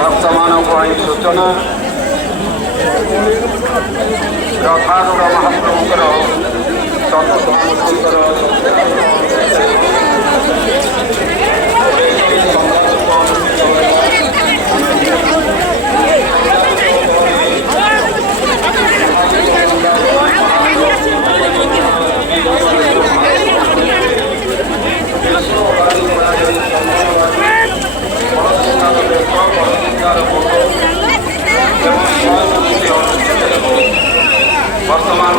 भक्तमानों सूचना रथारूढ़ महाप्रभुଙ୍କର वर्तमान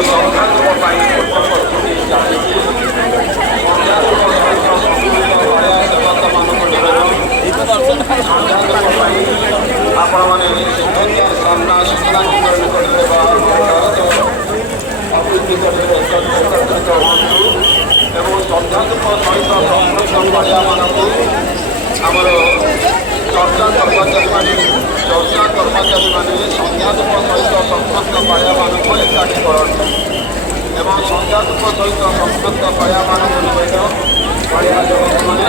आपण मैंने सामना सूचना एवं श्रद्धाधूप सहित संरक्षण करिया आमर चर्चा कर्मचारी मैंने संध्याधूप सहित संपृक्त पाया मानक एकाठी करते एवं संध्याधूप सहित संपृक्त पाया मानक पाया जगत मैंने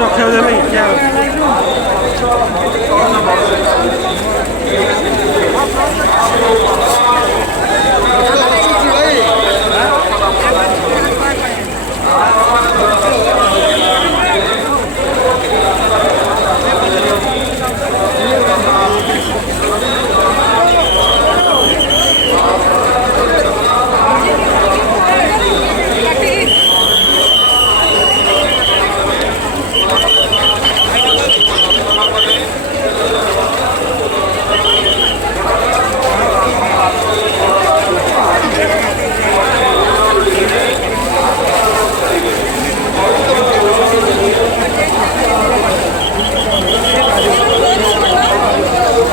रखा भाई क्या